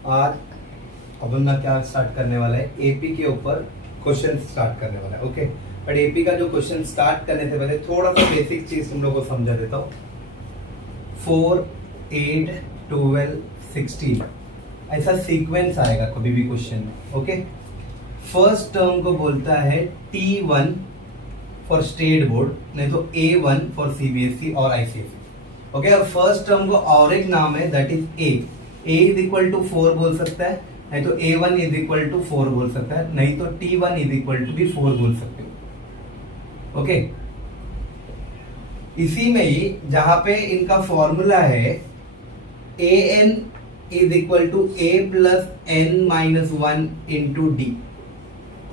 आज अपन ना क्या स्टार्ट करने वाला है, एपी के ऊपर क्वेश्चन स्टार्ट करने वाला है। ओके, बट एपी का जो क्वेश्चन स्टार्ट करने से पहले थोड़ा सा बेसिक चीज तुम लोग को समझा देता हूँ। 4, 8, 12, 16 ऐसा सीक्वेंस आएगा कभी भी क्वेश्चन में। ओके, फर्स्ट टर्म को बोलता है T1 फॉर स्टेट बोर्ड, नहीं तो A1 फॉर सीबीएसई और आईसीएसई। ओके, और फर्स्ट टर्म को और एक नाम है, that is A is equal to 4 बोल सकता है, नहीं तो A1 इज इक्वल टू 4 बोल सकता है, नहीं तो T1 इज इक्वल टू भी 4 बोल सकते हो। ओके, इसी में ही जहां पे इनका फॉर्मूला है AN is equal to A plus N minus 1 into D.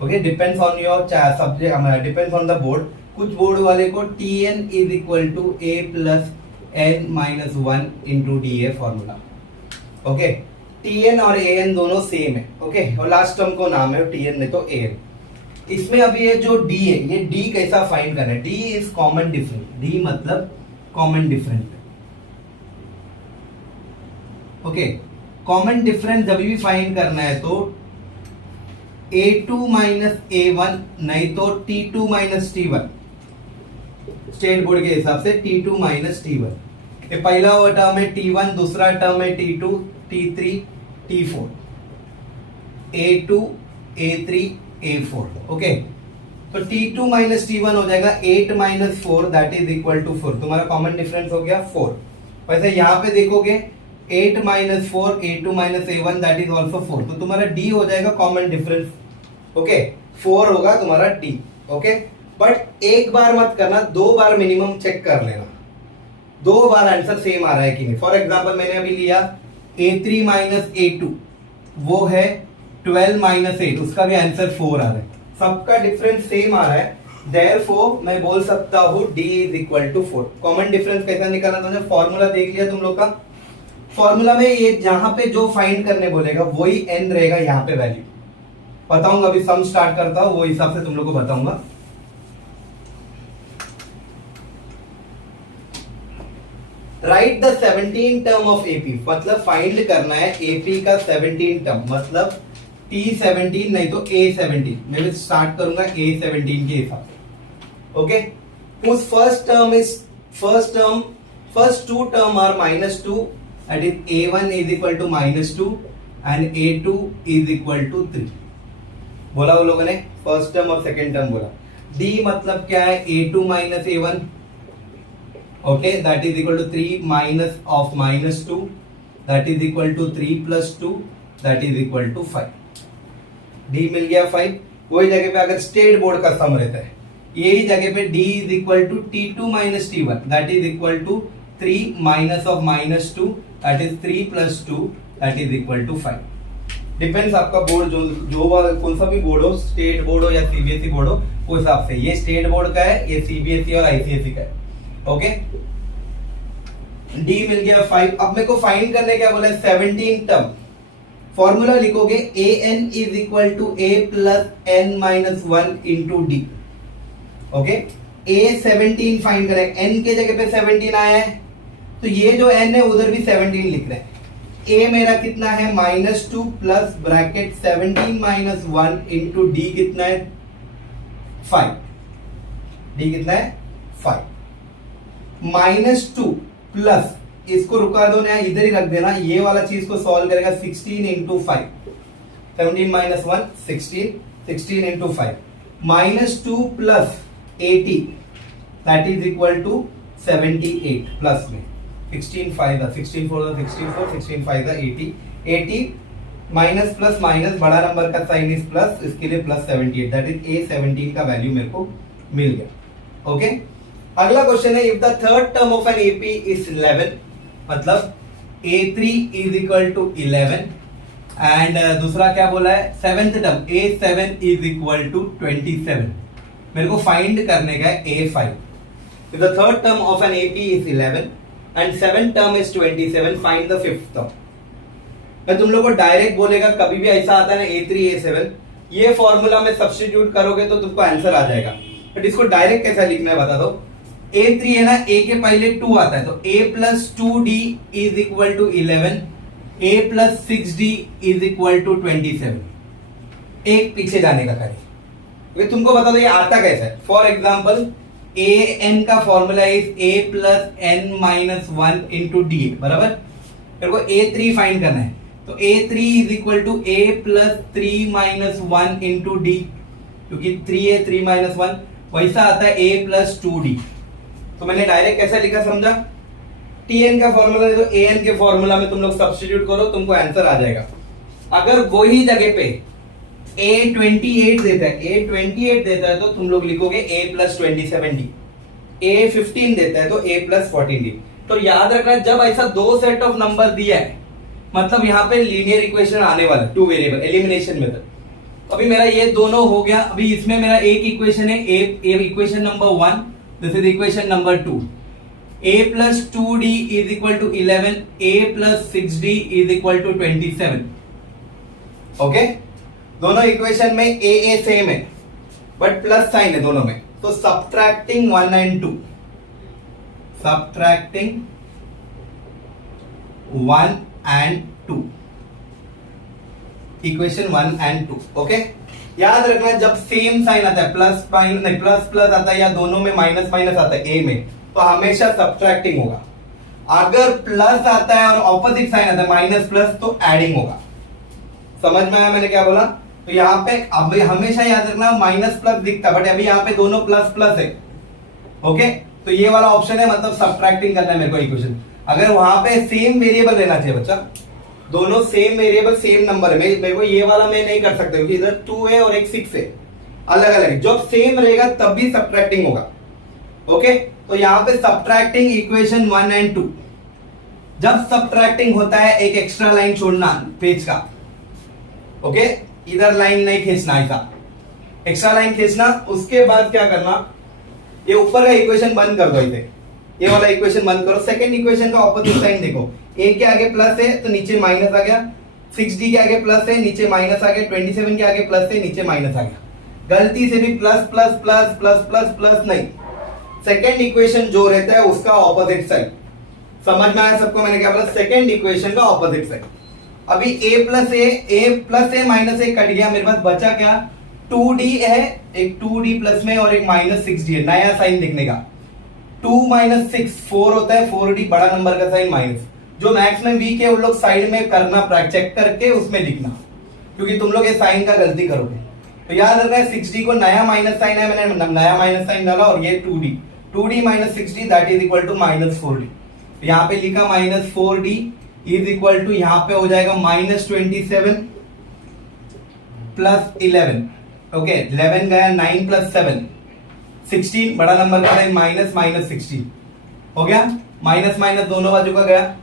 Okay, depends on your subject, depends on the board. कुछ बोर्ड वाले को TN is equal to A plus N minus 1 into D है formula. Okay, TN और AN दोनों same है। Okay, और last term को नाम है TN नहीं तो AN। इसमें अभी ये जो D है, ये D कैसा फाइंड करना है? D is common different. D मतलब common different. Okay, common difference जब भी फाइंड करना है तो A2 माइनस A1 नहीं तो T2 minus T1, state board के हिसाब से T2 माइनस T1। ये पहला टर्म है T1, दूसरा टर्म है T2, T3, T4, A2, A3, A4। Okay, तो T2 माइनस T1 हो जाएगा 8 minus 4 that is equal to 4। तुम्हारा कॉमन डिफरेंस हो गया 4। वैसे यहां पे देखोगे 8 minus 4 A2 minus A1 that is also 4, तो तुम्हारा D हो जाएगा कॉमन डिफरेंस। ओके, 4 होगा तुम्हारा D। ओके, बट एक बार मत करना, 2 बार मिनिमम चेक कर लेना, 2 बार आंसर सेम आ रहा है कि नहीं। फॉर एग्जाम्पल मैंने अभी लिया A3 माइनस A2, वो है 12 माइनस 8, उसका भी आंसर 4 आ रहा है, सबका डिफरेंस सेम आ रहा है। देयरफॉर मैं बोल सकता हूं D is equal to 4। Common difference कैसा निकालना? तुमने फॉर्मूला देख लिया तुम लोग का। फॉर्मूला में ये जहां पे जो फाइंड करने बोलेगा वही n रहेगा, यहाँ पे वैल्यू बताऊंगा। अभी सम स्टार्ट करता हूं, वो हिसाब से तुम लोग को बताऊंगा। Right the 17 term of AP, मतलब फाइंड करना है एपी का 17 टर्म, मतलब T17 नहीं तो A17। मैं भी स्टार्ट करूंगा A17 के हिसाब से। ओके, उस first two term are -2, that is A1 is equal to -2 and A2 is equal to 3। बोला वो लोगों ने फर्स्ट टर्म और सेकेंड टर्म बोला। D मतलब क्या है? A2 minus A1, okay, that is equal to 3 minus of -2 that is equal to 3 plus 2 that is equal to 5। D मिल गया 5। वही जगह पे अगर स्टेट बोर्ड का सम रहता है, यही जगह पे D is equal to T2 minus T1 that is equal to 3 minus of -2 that is 3 plus 2 that is equal to 5। Depends आपका बोर्ड जो कौन सा भी बोर्ड हो, स्टेट बोर्ड हो या सीबीएसई बोर्ड हो, उस हिसाब से। ये स्टेट बोर्ड का है, ये सीबीएसई और आईसीएसई का है। ओके, D मिल गया 5। अब मेरे को फाइंड करने क्या बोला है? 17 टर्म। फॉर्मूला लिखोगे AN is equal to A plus N minus 1 into D। Okay, A17 find करें, N के जगह पे 17 आया है, तो ये जो N है उधर भी 17 लिख रहे हैं। A मेरा कितना है? -2 plus bracket 17 minus 1 into D कितना है? 5। D कितना है? 5। -2 प्लस, इसको रुका दो ना, इधर ही रख देना, ये वाला चीज को सॉल्व करेगा 16 into 5, 17 minus 1 16, 16 into 5, -2 plus 80 that is equal to 78 plus में 16 5 16 4 64, 16 5 80, 80 माइनस प्लस माइनस, बड़ा नंबर का साइन इज प्लस, इसके लिए प्लस 78 दैट इज A17 का वैल्यू मेरे को मिल गया। ओके, अगला क्वेश्चन है, if the third term of an AP is 11, मतलब A3 is equal to 11 and दूसरा क्या बोला है? Seventh term A7 is equal to 27। मेरे को फाइंड करने का है A5। If the third term of an AP is 11 and seventh term is 27, find the fifth term। मैं तुम लोग को डायरेक्ट बोलेगा, कभी भी ऐसा आता है ना A3 A7, ये फॉर्मूला में सब्स्टिट्यूट करोगे तो तुमको आंसर आ जाएगा। बट इसको डायरेक्ट कैसा लिखना है बता दो। A3 है ना, A के पहले 2 आता है, तो A plus 2D is equal to 11 a plus 6d is equal to 27। एक पीछे जाने का खाली। ये तुमको बता दो ये आता कैसा है। फॉर एग्जाम्पल ए एन का formula is A plus N minus 1 into D, बराबर। मेरे को A3 फाइंड करना है, तो A3 is equal to A plus 3 minus 1 into D, क्योंकि 3 है 3 माइनस 1, वैसा आता है a प्लस 2d। तो मैंने डायरेक्ट कैसा लिखा समझा, Tn का फॉर्मूला तो An के फॉर्मूला में तुम लोग सब्स्टिट्यूट करो, तुमको आंसर आ जाएगा। अगर वही जगह पे A28 देता है तो तुम लोग लिखोगे a प्लस 27d, A15 देता है तो a प्लस 14d। तो याद रखना जब ऐसा दो सेट ऑफ नंबर दिया है मतलब यहाँ पे लीनियर इक्वेशन आने वाला है, टू वेरिएबल एलिमिनेशन मेथड। अभी मेरा ये दोनों हो गया, अभी इसमें मेरा एक इक्वेशन है, equation number 1, this is equation number 2। a plus 2d is equal to 11, a plus 6d is equal to 27। Okay, दोनों इक्वेशन में a सेम है बट प्लस साइन है दोनों में, तो subtracting 1 and 2, subtracting 1 and 2, equation 1 and 2। Okay, याद रखना जब सेम साइन आता है, प्लस साइन नहीं प्लस प्लस आता है या दोनों में माइनस माइनस आता है ए में, तो हमेशा सब्ट्रैक्टिंग होगा। अगर प्लस आता है और ऑपोजिट साइन आता है माइनस प्लस, तो एडिंग होगा। समझ में आया मैंने क्या बोला? तो यहाँ पे अब हमेशा याद रखना माइनस प्लस दिखता है, बट अभी यहाँ पे दोनों प्लस प्लस है। ओके, तो ये वाला ऑप्शन है, मतलब सब्ट्रैक्टिंग करना है मेरे को इक्वेशन। अगर वहां पे सेम वेरिएबल रहना चाहिए बच्चा, दोनों सेम वेरिएबल सेम नंबर है, मेरे को ये वाला मैं नहीं कर सकता क्योंकि इधर 2 है और एक 6 है, अलग अलग है। जब सेम रहेगा तब भी सब्ट्रैक्टिंग होगा। ओके, तो यहाँ पे सब्ट्रैक्टिंग इक्वेशन 1 एंड 2। जब सब्ट्रैक्टिंग होता है एक एक्स्ट्रा लाइन छोड़ना पेज का। ओके, इधर लाइन नहीं खींचना, ऐसा एक्स्ट्रा लाइन खींचना। उसके बाद क्या करना, ये ऊपर का इक्वेशन बंद कर दो, इसे ये वाला इक्वेशन बंद करो। सेकंड इक्वेशन का ऑपोजिट साइन देखो, a के आगे प्लस है तो नीचे माइनस आ गया, 6d के आगे प्लस है नीचे माइनस आ गया, 27 के आगे प्लस है नीचे माइनस आ गया। गलती से भी plus plus plus plus plus plus नहीं, सेकंड इक्वेशन जो रहता है उसका ऑपोजिट साइड। समझ में आया सबको मैंने क्या बोला? सेकंड इक्वेशन का ऑपोजिट साइड। अभी a plus A minus A cut गया, मेरे पास बचा क्या? 2d है, एक 2d प्लस में और एक माइनस 6d है, नया साइन लिखने का। 2 माइनस 6 4 होता है, 4d बड़ा नंबर का साइन माइनस। जो मैथ्स में वीक है उन लोग साइड में करना, चेक करके उसमें लिखना, क्योंकि तुम लोग ये साइन का गलती करोगे। तो याद रखना है 6d को नया माइनस साइन है, मैंने नया माइनस साइन डाला, और ये 2d minus 6d that is equal to minus 4d। यहाँ पे लिखा minus 4d is equal to, यहाँ पे हो जाएगा माइनस 27 प्लस 11। ओके, 11 गया, 9 प्लस 7 16, बड़ा नंबर का साइन माइनस माइनस 16 हो गया। माइनस माइनस दोनों बाजू का गया,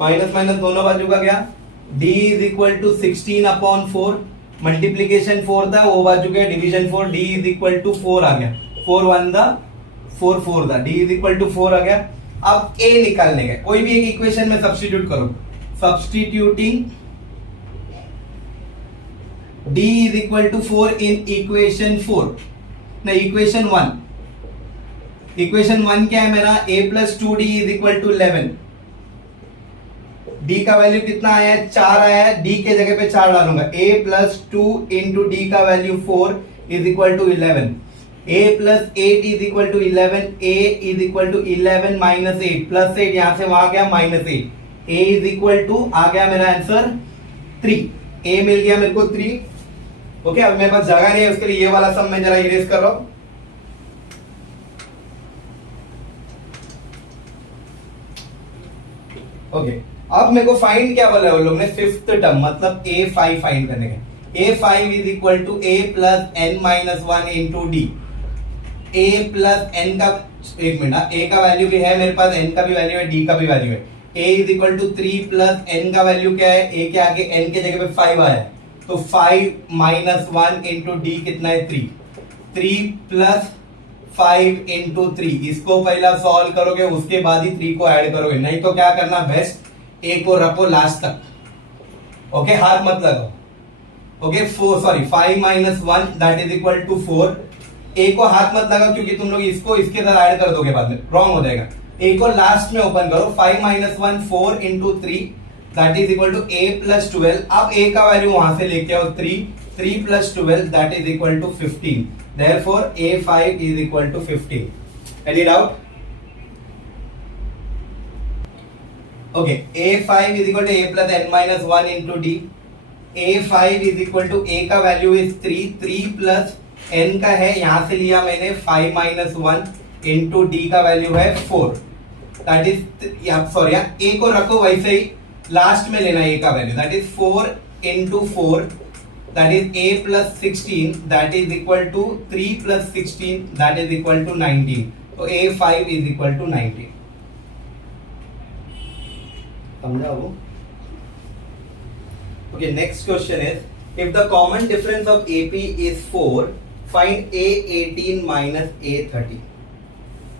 माइनस माइनस दोनों बाजू का गया। d is equal to 16 upon 4, multiplication 4 था, वो बाजू गया division 4, d is equal to 4 आ गया, 4 1 था 4 4 था, d इज इक्वल टू 4 आ गया। अब a निकालने का, कोई भी एक इक्वेशन में सब्स्टिट्यूट करो, substituting d is equal to 4 in equation 4, नहीं इक्वेशन 1। इक्वेशन 1 क्या है मेरा? a plus 2d is equal to 11। d का वैल्यू कितना आया है? 4 आया है, d के जगह पे 4 डालूंगा, a प्लस 2 इंटू d का value 4 is equal to 11। a plus 8 is equal to 11, a is equal to 11 minus 8, plus 8 यहां से वहां गया minus 8, a is equal to आ गया मेरा आंसर 3, a मिल गया मेरे को 3। ओके, अब मेरे पास जगह नहीं है उसके लिए ये वाला सम मैं जरा इरेज कर रहा हूं। ओके, अब मेरे को फाइंड क्या बोला है उन लोग ने? फिफ्थ टर्म, मतलब a5 फाइंड करने का। a5 is equal to a plus n minus 1 into D. a plus n का, एक मिनट, a का वैल्यू भी है मेरे पास, n का भी वैल्यू है, d का भी वैल्यू है। a is equal to 3 plus n का वैल्यू क्या है? a के आगे n के जगह पे 5 आया है, तो 5 माइनस 1 इंटू डी कितना है? 3। 3 प्लस 5 इंटू 3, इसको पहला सॉल्व करोगे उसके बाद ही 3 को ऐड करोगे, नहीं तो क्या करना बेस्ट, a को रखो लास्ट तक। ओके, हाथ मत लगाओ। Okay, 5 minus 1 that is equal to 4। a को हाथ मत लगाओ क्योंकि तुम लोग इसको इसके साथ ऐड कर दोगे बाद में, रॉन्ग हो जाएगा। a को लास्ट में ओपन करो, 5 minus 1 4 into 3 that is equal to a plus 12. अब a का वैल्यू वहां से लेके आओ 3 plus 12 that is equal to 15. Therefore a5 is equal to 15. Any doubt? Okay, a5 is equal to a plus n minus 1 into d. a5 is equal to a का value is 3 plus n का है, यहां से लिया मैंने 5 minus 1 into d का value है 4. That is sorry, a को रखो वैसे ही, लास्ट में लेना a का value. That is 4 into 4, that is a plus 16, that is equal to 3 plus 16, that is equal to 19. तो a5 इज इक्वल टू 19. समझा वो? Okay, next question is, if the common difference of AP is 4, find A18 minus A30.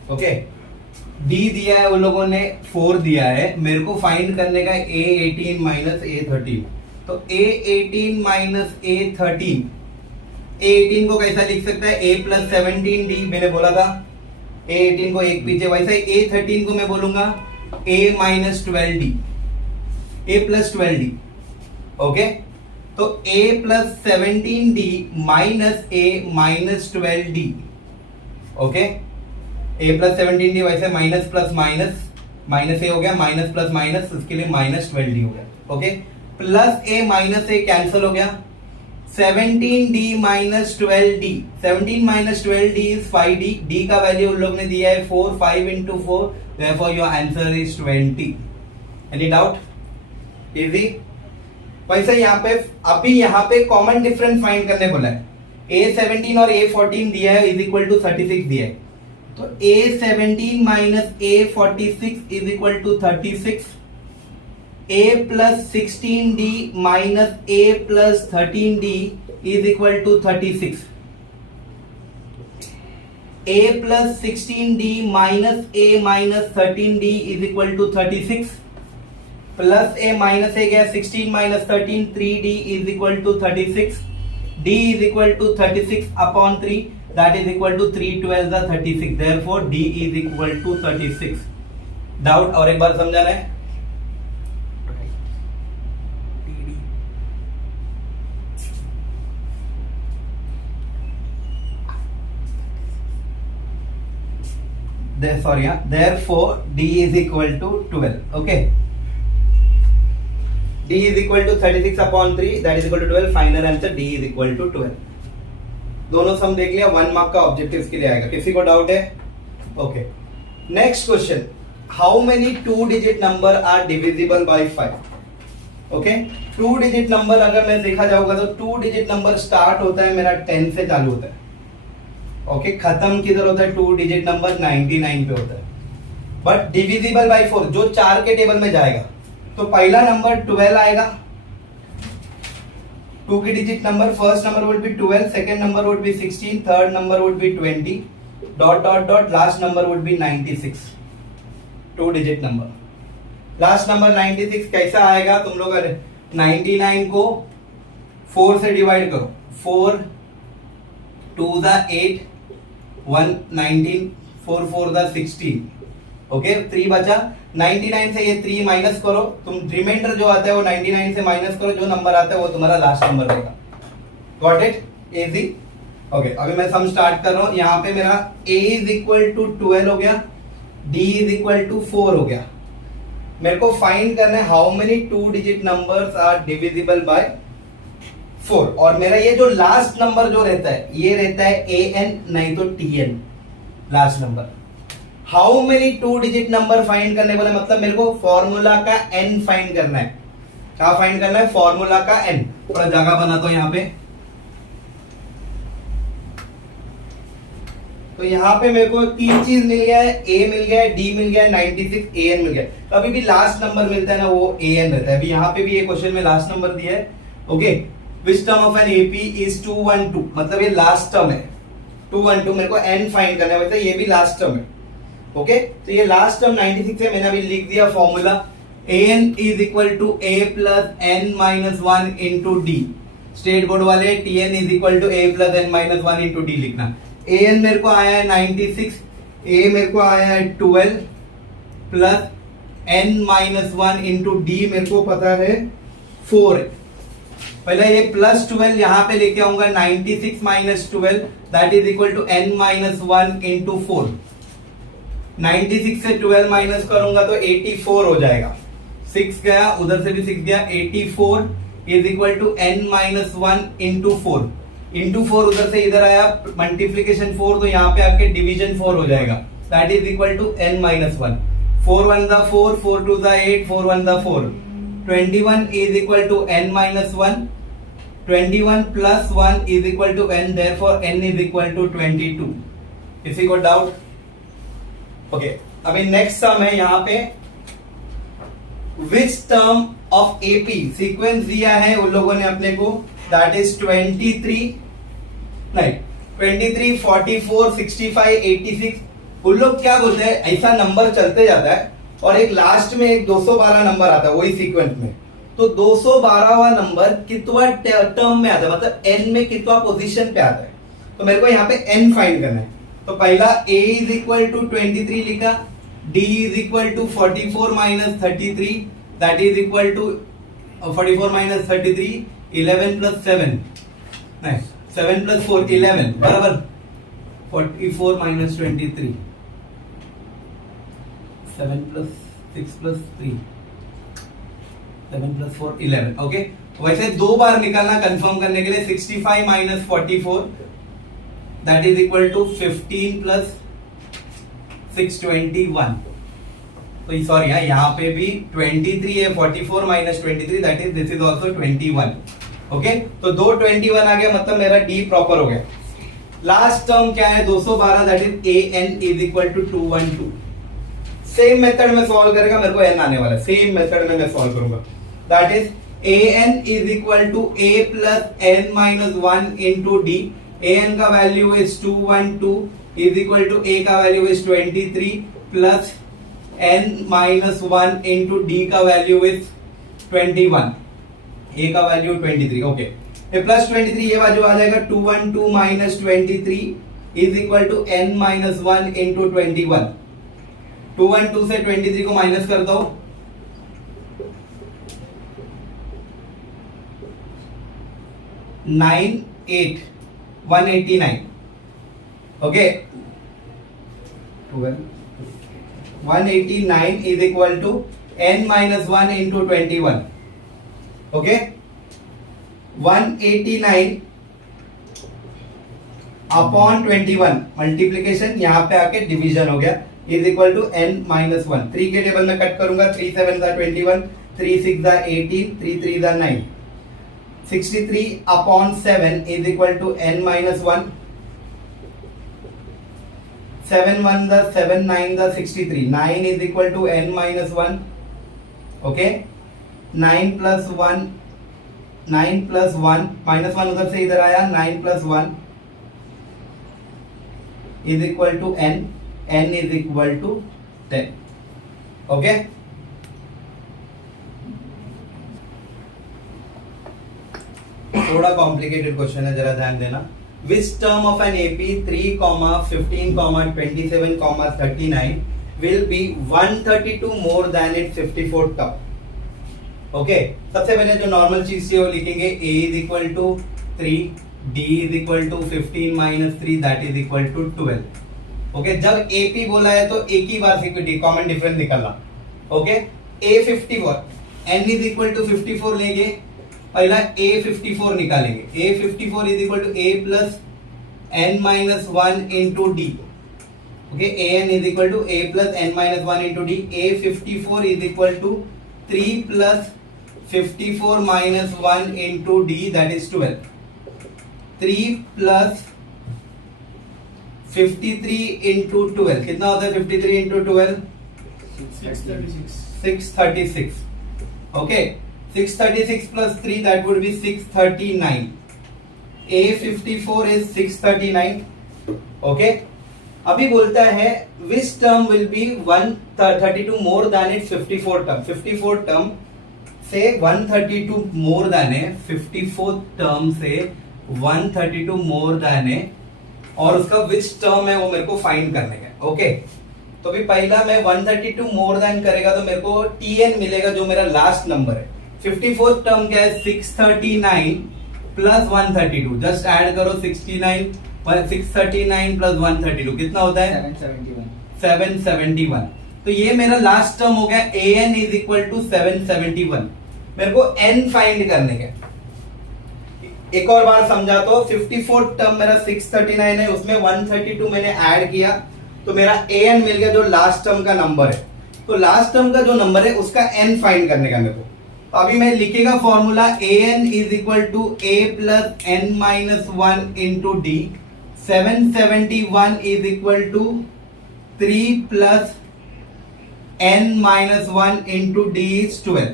Okay, D दिया है, उन लोगों ने 4 दिया है, मेरे को फाइंड करने का A18 माइनस A30. तो A18 माइनस A30, A18 को कैसा लिख सकता है? A प्लस 17D मैंने बोला था, A18 को एक पीछे, वैसा ही A13 को मैं बोलूंगा A minus 12D, A plus 12D. Okay, तो a plus 17d minus a minus 12d. Okay, a plus 17d वैसे minus plus minus, minus a हो गया, माइनस प्लस माइनस, उसके लिए माइनस 12d हो गया. Okay, plus a minus a cancel हो गया. 17d minus 12d, 17 minus 12d is 5d. d का वैल्यू उन लोग ने दिया है 4, 5 into 4, therefore your answer is 20. Any doubt? Easy. वैसे यहाँ पे अभी यहाँ पे कॉमन डिफरेंस फाइंड करने बोला है. A17 और A14 दिया है इज इक्वल टू 36 दिया है, तो A17 minus A46 is equal to 36. A plus 16D minus A plus 13D is equal to 36. A plus 16D minus A minus 13D is equal to 36. Plus a minus a गया, 16 minus 13, 3d is equal to 36. d is equal to 36 upon 3, that is equal to 3 12 36. Therefore d is equal to 36. Doubt और एक बार समझाना है? Sorry, therefore d is equal to 12. Okay, d is equal to 36 upon 3, that is equal to 12. Final answer d is equal to 12. दोनों सम देख लिया, 1 mark का objectives के लिए आएगा. किसी को डाउट है? Okay, next question, how many 2 digit number are divisible by 5? Okay, 2 digit number अगर मैं देखा जाऊंगा तो 2 डिजिट नंबर स्टार्ट होता है मेरा 10 से चालू होता है. ओके, खत्म किधर होता है? 2 डिजिट नंबर 99 पे होता है. बट डिविजिबल बाय 4 जो 4 के टेबल में जाएगा, तो पहला नंबर 12 आएगा. 2 की digit number, first number would be 12, second number would be 16, third number would be 20, dot dot dot, last number would be 96. 2 digit number, last number 96 कैसा आएगा? तुम लोग 99 को 4 से डिवाइड करो, 4 2 दा 8, 1 19, 4 4 दा 16. ओके, 3 बचा. 99 से ये 3 माइनस करो, तुम रिमाइंडर जो आता है वो 99 से माइनस करो, जो नंबर आता है वो तुम्हारा लास्ट नंबर देगा. Got it? इजी. ओके, अभी मैं सम स्टार्ट कर रहा हूं. यहाँ पे मेरा a इज इक्वल टू 12 हो गया, d इज इक्वल टू 4 हो गया. मेरे को फाइंड करना है how many 2 digit numbers are divisible by 4. और मेरा ये जो लास्ट नंबर जो रहता है ये रहता है an, नहीं तो tn last number. How many 2 digit number find करने वाला, मतलब मेरे को फॉर्मूला का n फाइंड करना है. क्या फाइंड करना है? फॉर्मूला का n. थोड़ा जगह बनाता हूं यहाँ पे. तो यहाँ पे मेरे को 3 चीज मिल गया है, a मिल गया है, d मिल गया है, 96, an मिल गया है. तो अभी भी लास्ट नंबर मिलता है ना, वो an रहता है. अभी यहाँ पे भी ये क्वेश्चन में लास्ट नंबर दिया है. Okay, which term of an AP is 212, मतलब ये लास्ट टर्म है 212. मेरे को n फाइंड करना है, वैसे ये भी लास्ट टर्म है. ओके, तो ये लास्ट टर्म 96 है, मैंने अभी लिख दिया formula. an is equal to a plus n minus 1 into D. State board वाले tn is equal to a plus n minus 1 into D लिखना. an मेरे को आया है 96, a मेरे को आया है 12 plus n minus one into D मेरे को पता है 4 है। पहले ये प्लस 12 यहां पे लेके आऊंगा 96 minus 12 that is equal to n minus one into 4। 96 से 12 माइनस करूंगा तो 84 हो जाएगा। 6 गया उधर से भी 6 गया, 84 is equal to n minus one into 4। Into 4 उधर से इधर आया, मल्टीप्लीकेशन 4 तो यहाँ पे आके डिवीजन 4 हो जाएगा that is equal to n minus one. 4 1 दा 4, 4 2 दा 8, 4 1 दा 4। 21 is equal to n minus 1. 21 plus 1 is equal to n, therefore n is equal to 22. किसी को डाउट? ओके, अभी नेक्स्ट सम है यहाँ पे विच टर्म ऑफ एपी सीक्वेंस दिया है उन लोगों ने अपने को दैट इज 23 44 65 86। उन लोग क्या बोलते हैं, ऐसा नंबर चलते जाता है और एक लास्ट में एक 212 नंबर आता है वही सीक्वेंस में, तो 212वां नंबर कितवा टर्म में आता है, मतलब n में कितवा पोजीशन पे आता है। तो मेरे को यहाँ पे n फाइंड करना है। तो पहला a इज इक्वल टू 23 लिखा, d is equal to 44 minus 33 that is equal to 44 minus 33 11 plus 7 नहीं 7 प्लस 4 11 बराबर 44 minus 23 7 plus 6 plus 3 7 plus 4 11। Okay, वैसे दो बार निकालना कंफर्म करने के लिए 65 minus 44 that is equal to 15 plus 621। तो सॉरी यहाँ पे भी 23 है, 44 minus 23 that is this is also 21। Okay, तो दो 21 आ गया, मतलब मेरा डी प्रॉपर हो गया। लास्ट टर्म क्या है 212 that is A N is equal to 212। Same method में सॉल्व करेगा, मेरे को एन आने वाला है, सेम मेथड में मैं सॉल्व करूंगा that is A N is equal to A plus N minus one into d. A N का value is 212 is equal to a का value is 23 plus N minus one into d का value is 21, a का value 23। Okay, ये plus 23 ये बाजू आ जाएगा 212 minus 23 is equal to n minus one into 21। 212 से 23 को माइनस कर दो, 189। Okay, 189 is equal to n minus one into 21। Okay, 189 upon 21 multiplication यहाँ पे आके डिवीजन हो गया is equal to n minus one. 3 के टेबल में कट करूंगा, 3 7 दा 21, 3 6 दा 18, 3 3 दा 9। 63 upon 7 is equal to n minus one. 7 1 दा 7, 9 दा 63, 9 is equal to n minus one. Okay, 9 plus 1 minus 1 उधर से इधर आया, 9 plus 1 is equal to n is equal to 10। Okay, थोड़ा कॉम्प्लिकेटेड क्वेश्चन है, जरा ध्यान देना। Which term of an AP 3, 15, 27, 39 will be 132 more than it 54 term. Okay, सबसे पहले जो नॉर्मल चीज थी वो लिखेंगे a is equal to 3, d is equal to 15 minus 3 that is equal to 12। Okay, जब AP बोला है तो एक ही बार सिक्योरिटी कॉमन डिफरेंस निकालना। Okay, A54 n is equal to 54 लेंगे, पहला A54 निकालेंगे। A54 is equal to A plus n minus one into D. Okay, AN is equal to A plus n minus one into D. A54 is equal to 3 plus 54 minus 1 into D that is 12। 3 plus 53 into 12 कितना होता है? 53 into 12 636। Okay, 636 plus 3 that would be 639। A54 is 639। Okay, अभी बोलता है which term will be 132 more than it 54 term. 54 term से 132 more then है, 54 term से 132 more then है, और उसका विच टर्म है वो मेरे को फाइंड करने का। ओके, तो भी पहला मैं 132 मोर देन करेगा तो मेरे को tn मिलेगा जो मेरा लास्ट नंबर है। 54th टर्म क्या है 639 प्लस 132, जस्ट ऐड करो 639 प्लस 132 कितना होता है 771। तो ये मेरा लास्ट टर्म हो गया an इज इक्वल टू 771। मेरे को n फाइंड करने का। एक और बार समझा तो 54th टर्म मेरा 639 है, उसमें 132 मैंने ऐड किया तो मेरा an मिल गया जो लास्ट टर्म का नंबर है। तो लास्ट टर्म का जो नंबर है उसका n फाइंड करने का मेरे को। तो अभी मैं लिखेगा formula an is equal to a plus n minus 1 into D. 771 is equal to 3 plus n minus 1 into D is 12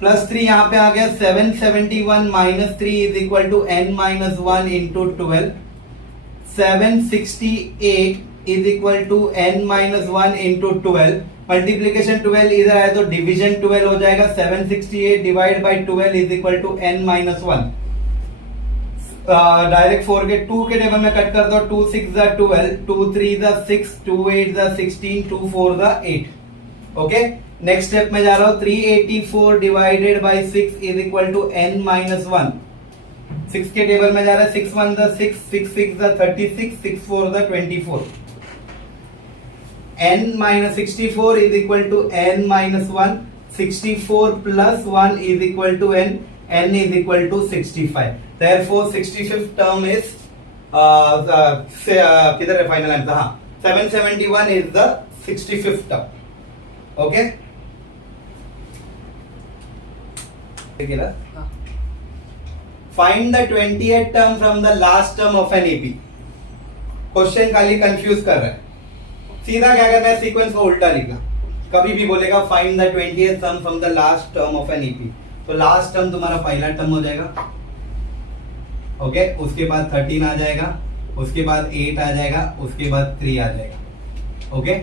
plus 3 यहां पे आ गया 771 minus 3 is equal to n minus 1 into 12। 768 is equal to n minus 1 into 12। Multiplication 12 इधर आया तो division 12 हो जाएगा। 768 divide by 12 is equal to n minus 1। Direct 4 के 2 के टेबल में कट कर दो। 2 6 जा 12, 2 3 जा 6, 2 8 जा 16, 2 4 जा 8। ओके, नेक्स्ट स्टेप में जा रहा हूं। 384 divided by 6 is equal to n minus 1। 6 के टेबल में जा रहा है 6 1 जा 6, 6 6 जा 36, 6 4 जा 24। n minus 64 is equal to n minus 1। 64 plus 1 is equal to n is equal to 65. Therefore 65th term is किधर है फाइनल आंसर? हाँ, 771 is the 65th term. Okay? Find the 28th term from the last term of an AP. Question खाली confuse कर रहा है। सीधा क्या करना है, सीक्वेंस को उल्टा लिखना। कभी भी बोलेगा find the 20th term from the last term of an AP, तो लास्ट टर्म तुम्हारा पहला टर्म हो जाएगा। ओके, उसके बाद 13 आ जाएगा, उसके बाद 8 आ जाएगा, उसके बाद 3 आ जाएगा। Okay,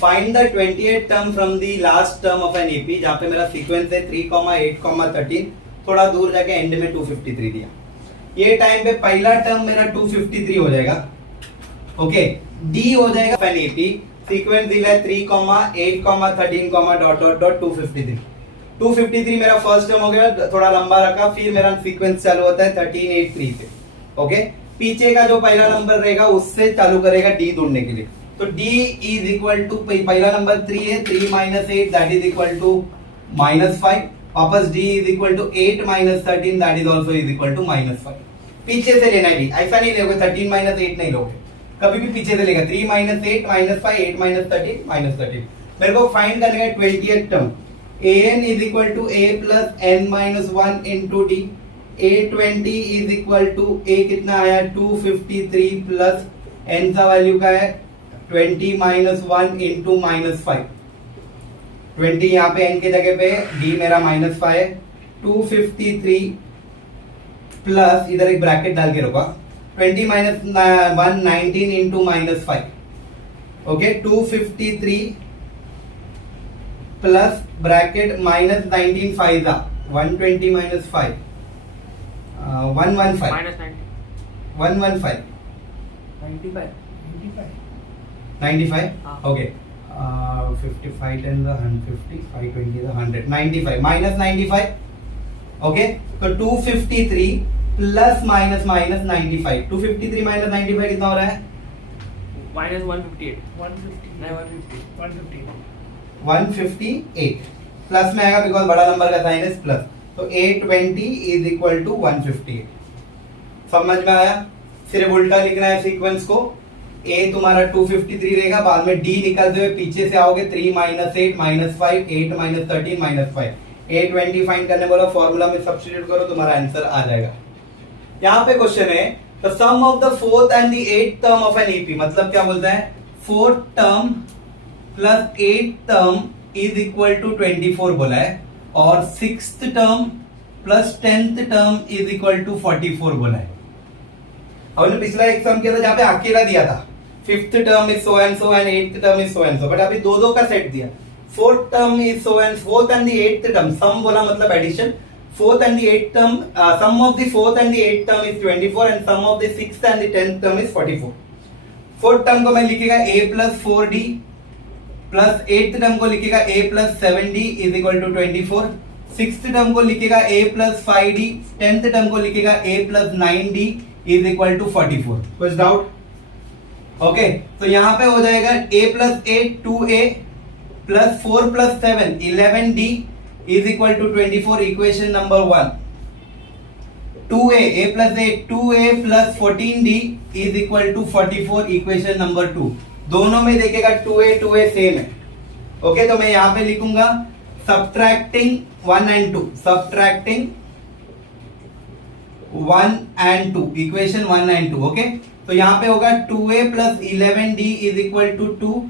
find the 28th term from the last term of an AP, जहां पे मेरा सीक्वेंस है 3, 8, 13। थोड़ा दूर जाके एंड में 253 दिया। ये टाइम पे पहला टर्म मेरा 253 हो जाएगा। ओके, डी हो जाएगा फैन एपी। सीक्वेंस दिया है 3, 8, 13, डॉट डॉट डॉट 253। 253 मेरा फर्स्ट टर्म हो गया, थोड़ा लंबा रखा। फिर मेरा सीक्वेंस चालू होता है 13, 8, 3 से। ओके, पीछे का जो पहला नंबर रहेगा उससे चालू करेगा डी ढूंढने के लिए। तो डी इज इक्वल टू, पहला नंबर 3 है, 3 minus 8 that is equal to -5। वापस D is equal to 8 minus 13 that is also is equal to -5। पीछे से लेना है डी, ऐसा नहीं लोगे 13 माइनस 8 नहीं लोगे, कभी भी पीछे से लेगा। 3 माइनस 8 -5, 8 माइनस 13 -13। मेरे को फाइंड करने का 20th term. an is equal to a plus n minus 1 into D. a20 is equal to a कितना आया 253 प्लस n का वैल्यू का है 20 माइनस 1 इंटू -5। 20 यहाँ पे n के जगह पे, d मेरा -5 है। 253 प्लस इधर एक ब्रैकेट डाल के रखा 20 minus 1 19 into -5। Okay, 253 plus bracket minus 19 5 जा 120 minus 5 115 115 95। Okay, 55 10 the 150 520 the 100 95 minus 95। Okay, तो 253 प्लस माइनस माइनस 95। 253 माइनस 95 कितना हो रहा है? -158 प्लस में आएगा बिकॉज बड़ा नंबर का साइन है प्लस। तो 820 इज इक्वल टू 158। समझ में आया? सिर्फ उल्टा लिखना है सीक्वेंस को। a तुम्हारा 253 रहेगा, बाद में d निकलते हुए पीछे से आओगे 3 माइनस 8 -5, 8 माइनस 13 -5। 820 फाइंड करने वाला फॉर्मूला में सब्स्टिट्यूट करो, तुम्हारा आंसर आ जाएगा। यहाँ पे क्वेश्चन है the sum of the 4th and the 8th term of an AP. मतलब क्या बोलता है, 4th term plus 8th term is equal to 24 बोला है, और 6th term plus 10th term is equal to 44 बोला है। हमने पिछला एक सम किया था जहां पे अकेला दिया था 5th term is so and so and 8th term is so and so, but अभी दो का सेट दिया। 4th term is so and 4th and the 8th term, sum बोला मतलब addition. fourth and the eighth term, sum of the fourth and the eighth term is 24 and sum of the sixth and the 10th term is 44. Fourth term को मैं लिखेगा a plus 4d plus eighth term को लिखेगा a plus 7d is equal to 24. Sixth term को लिखेगा a plus 5d, 10th term को लिखेगा a plus 9d is equal to 44. कुछ डाउट? ओके, तो यहाँ पे हो जाएगा a plus 8 2a plus 4 plus 7 11d is equal to 24. Equation number 1. 2a plus 8 2a plus 14d is equal to 44. Equation number 2. दोनों में देखेगा 2a सेम है. ओके, तो मैं यहां पे लिखूंगा subtracting 1 and 2, subtracting 1 and 2, equation 1 and 2. Okay, तो यहां पे होगा 2a plus 11d is equal to 2,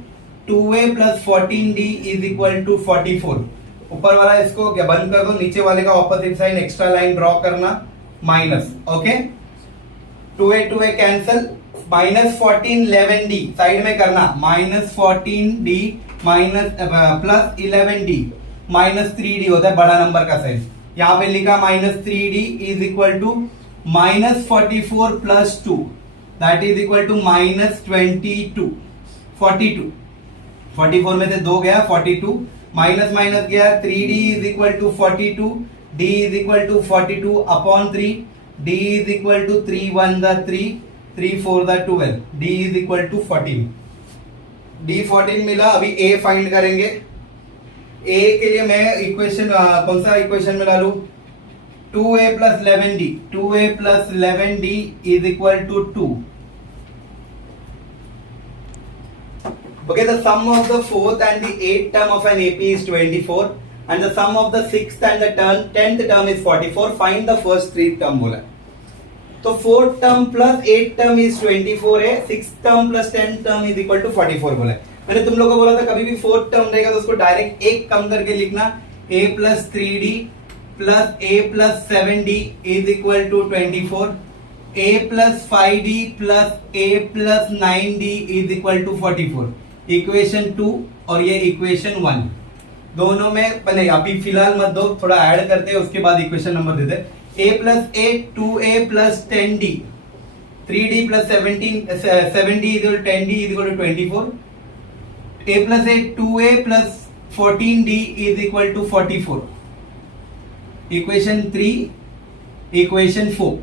2a plus 14d is equal to 44. ऊपर वाला इसको क्या बंद कर दो, नीचे वाले का opposite sign extra line draw करना minus. Okay, 2a cancel, minus 14 11d side में करना, minus 14d minus plus 11d minus 3d होता है बड़ा नंबर का साइन. यहां पे लिखा minus 3d is equal to minus 44 plus 2 that is equal to minus 22 42. 44 में से 2 गया 42, माइनस माइनस गया 3d is equal to 42, d is equal to 42 upon 3, d is equal to 3 1 the 3 3 4 the 12, d is equal to 14. d 14 मिला. अभी a find करेंगे. a के लिए मैं इक्वेशन कौन सा इक्वेशन में डालू? 2a plus 11d, 2a plus 11d is equal to 2. Okay, the sum of the fourth and the eighth term of an AP is 24 and the sum of the sixth and the 10th term is 44. Find the first three term बोला. तो fourth term plus eight term is 24 है, six term plus 10th term is equal to 44 बोला है. मैंने तुम लोगों को बोला था कभी भी फोर्थ टर्म रहेगा तो उसको डायरेक्ट एक कम करके लिखना, a plus 3d plus a plus 7d is equal to 24, a plus 5d plus a plus 9d is equal to 44. Equation 2 और ये इक्वेशन 1 दोनों में बने. अभी फिलहाल मत दो, थोड़ा ऐड करते हैं उसके बाद इक्वेशन नंबर देते. a plus 8 2a plus 10d, 3d plus 7d is equal to 10d is equal to 24. a plus 8 2a plus 14d is equal to 44. Equation 3, equation 4.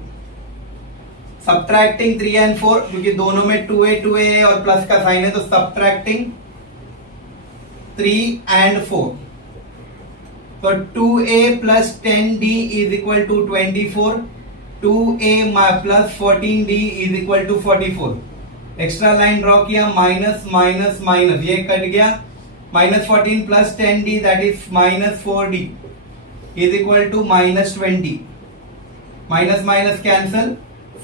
Subtracting 3 and 4 क्योंकि दोनों में 2a है और प्लस का sign है, तो subtracting 3 and 4. तो 2a plus 10d is equal to 24, 2a plus 14d is equal to 44. Extra line draw किया, माइनस माइनस माइनस, ये कट गया, minus 14 plus 10d that is minus 4d is equal to minus 20. Minus minus cancel,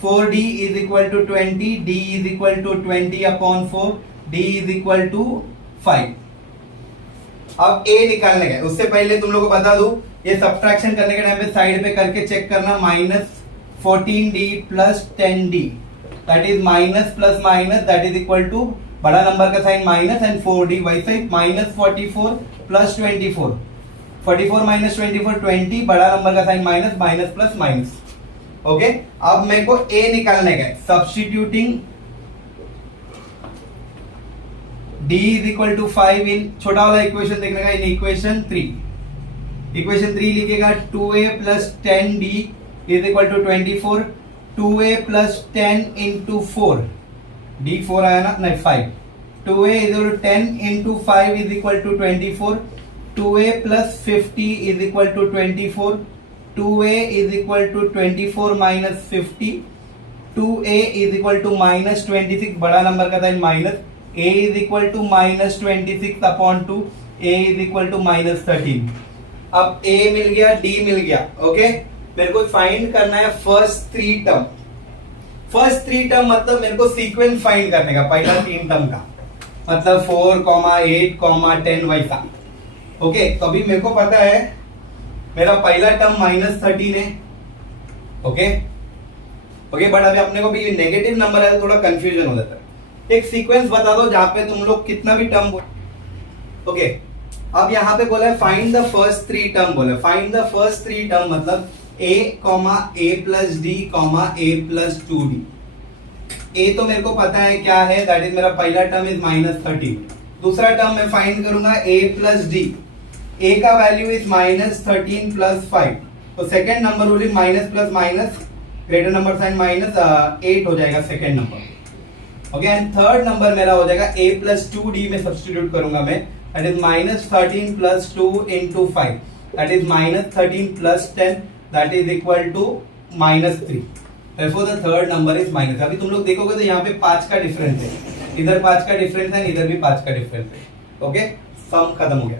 4d is equal to 20, d is equal to 20 upon 4, d is equal to 5. अब a निकालने का, उससे पहले तुम लोगों को बता दूं, ये सब्ट्रैक्शन करने के टाइम पे साइड पे करके चेक करना, minus 14d plus 10d that is minus plus minus that is equal to बड़ा नंबर का साइन माइनस एंड 4d. वैसे माइनस 44 प्लस 24, 44 माइनस 24 20, बड़ा नंबर का sign minus, minus plus minus. Okay, अब मेरे को a निकालने का, substituting d is equal to 5 in छोटा वाला इक्वेशन देखने का, इन इक्वेशन 3. इक्वेशन 3 लिखेगा 2a plus 10d is equal to 24, 2a plus 10 into 4, d 4 आया ना, नहीं 5, 2a is equal to 10 into 5 is equal to 24, 2a plus 50 is equal to 24, 2a is equal to 24 minus 50, 2a is equal to minus 26, बड़ा number का sign minus, a is equal to minus 26 upon 2, a is equal to minus 13. अब a मिल गया, d मिल गया. Okay, मेरे को find करना है first three term. First three term मतलब मेरे को सीक्वेंस फाइंड करने का, पहला 3 टर्म का मतलब 4, 8, 10 वैसा. ओके, तो अभी मेरे को पता है मेरा पहला टर्म माइनस 13 है. ओके, बट अभी अपने को भी नेगेटिव नंबर है तो थोड़ा कंफ्यूजन हो जाता है. एक सीक्वेंस बता दो जहां पे तुम लोग कितना भी टर्म. ओके, अब यहाँ पे बोला है find the first three term, बोला find the first three term मतलब a plus D a plus 2d। a तो मेरे को पता है क्या है, दैट इज मेरा पहला टर्म इज -13। दूसरा टर्म मैं फाइंड करूंगा a प्लस डी, a का वैल्यू इज -13 प्लस 5, तो second number will be minus plus minus greater number sign -8 हो जाएगा second number. Okay, and third number मेरा हो जाएगा a प्लस 2d में सब्सटीट्यूट करूंगा मैं, that is -13 plus 2 into 5, that is -13 plus 10, that is equal to -3। Therefore the third number is minus. अभी तुम लोग देखोगे तो यहाँ पे 5 का डिफरेंस है, इधर 5 का डिफरेंस है, इधर भी 5 का डिफरेंस है। ओके, सम खत्म हो गया।